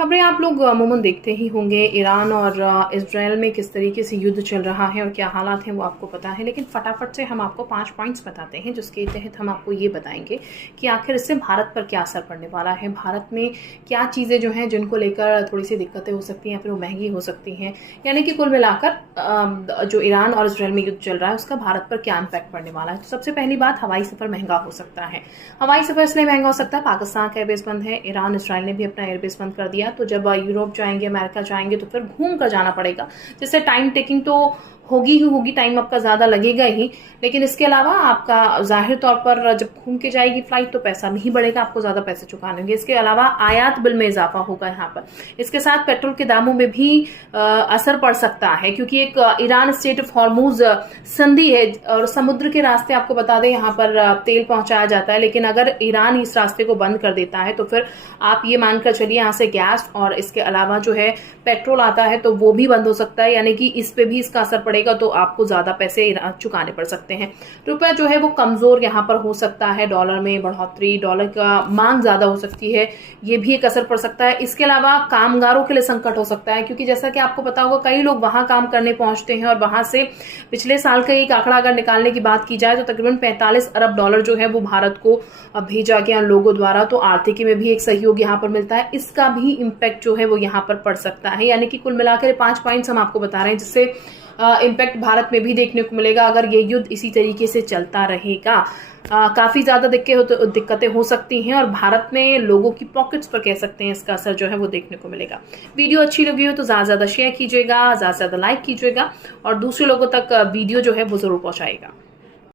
खबरें आप लोग अमूमन देखते ही होंगे। ईरान और इजराइल में किस तरीके से युद्ध चल रहा है और क्या हालात हैं वो आपको पता है, लेकिन फटाफट से हम आपको 5 पॉइंट्स बताते हैं जिसके तहत हम आपको ये बताएंगे कि आखिर इससे भारत पर क्या असर पड़ने वाला है। भारत में क्या चीज़ें जो हैं जिनको लेकर थोड़ी सी दिक्कतें हो सकती हैं या फिर वो महंगी हो सकती हैं, यानी कि कुल मिलाकर जो ईरान और इजराइल में युद्ध चल रहा है उसका भारत पर क्या इम्पैक्ट पड़ने वाला है। तो सबसे पहली बात, हवाई सफर महंगा हो सकता है। हवाई सफर इसलिए महंगा हो सकता है, पाकिस्तान का एयरबेस बंद है, ईरान इसराइल ने भी अपना एयरबेस बंद कर दिया, तो जब यूरोप जाएंगे, अमेरिका जाएंगे तो फिर घूम कर जाना पड़ेगा, जिससे टाइम टेकिंग तो होगी ही होगी, टाइम आपका ज्यादा लगेगा ही, लेकिन इसके अलावा आपका जाहिर तौर पर जब घूम के जाएगी फ्लाइट तो पैसा भी बढ़ेगा, आपको ज्यादा पैसे चुकाने होंगे। इसके अलावा आयात बिल में इजाफा होगा यहाँ पर। इसके साथ पेट्रोल के दामों में भी असर पड़ सकता है, क्योंकि एक ईरान स्टेट ऑफ हॉर्मुज संधि है और समुद्र के रास्ते आपको बता दें यहाँ पर तेल पहुंचाया जाता है, लेकिन अगर ईरान इस रास्ते को बंद कर देता है तो फिर आप ये मानकर चलिए यहाँ से गैस और इसके अलावा जो है पेट्रोल आता है तो वो भी बंद हो सकता है, यानी कि इस पे भी इसका असर पड़ेगा, तो आपको ज्यादा पैसे चुकाने पड़ सकते हैं। रुपया जो है वो कमजोर यहाँ पर हो सकता है, डॉलर में बढ़ोतरी, डॉलर का मांग ज्यादा हो सकती है, ये भी एक असर पड़ सकता है। इसके अलावा कामगारों के लिए संकट हो सकता है, क्योंकि जैसा कि आपको पता होगा कई लोग वहां काम करने पहुंचते हैं और वहां से पिछले साल का एक आंकड़ा अगर निकालने की बात की जाए तो तकरीबन 45 अरब डॉलर जो है वो भारत को भेजा गया लोगों द्वारा, तो आर्थिकी में भी एक सहयोग यहाँ पर मिलता है, इसका भी इम्पैक्ट जो है वो यहाँ पर पड़ सकता है। यानी कि कुल मिलाकर 5 पॉइंट्स हम आपको बता रहे हैं जिससे इम्पैक्ट भारत में भी देखने को मिलेगा अगर ये युद्ध इसी तरीके से चलता रहेगा। काफी ज्यादा दिक्कतें हो सकती हैं और भारत में लोगों की पॉकेट्स पर कह सकते हैं इसका असर जो है वो देखने को मिलेगा। वीडियो अच्छी लगी हो तो ज्यादा से ज्यादा शेयर कीजिएगा, ज्यादा से ज्यादा लाइक कीजिएगा और दूसरे लोगों तक वीडियो जो है वो जरूर पहुंचाएगा।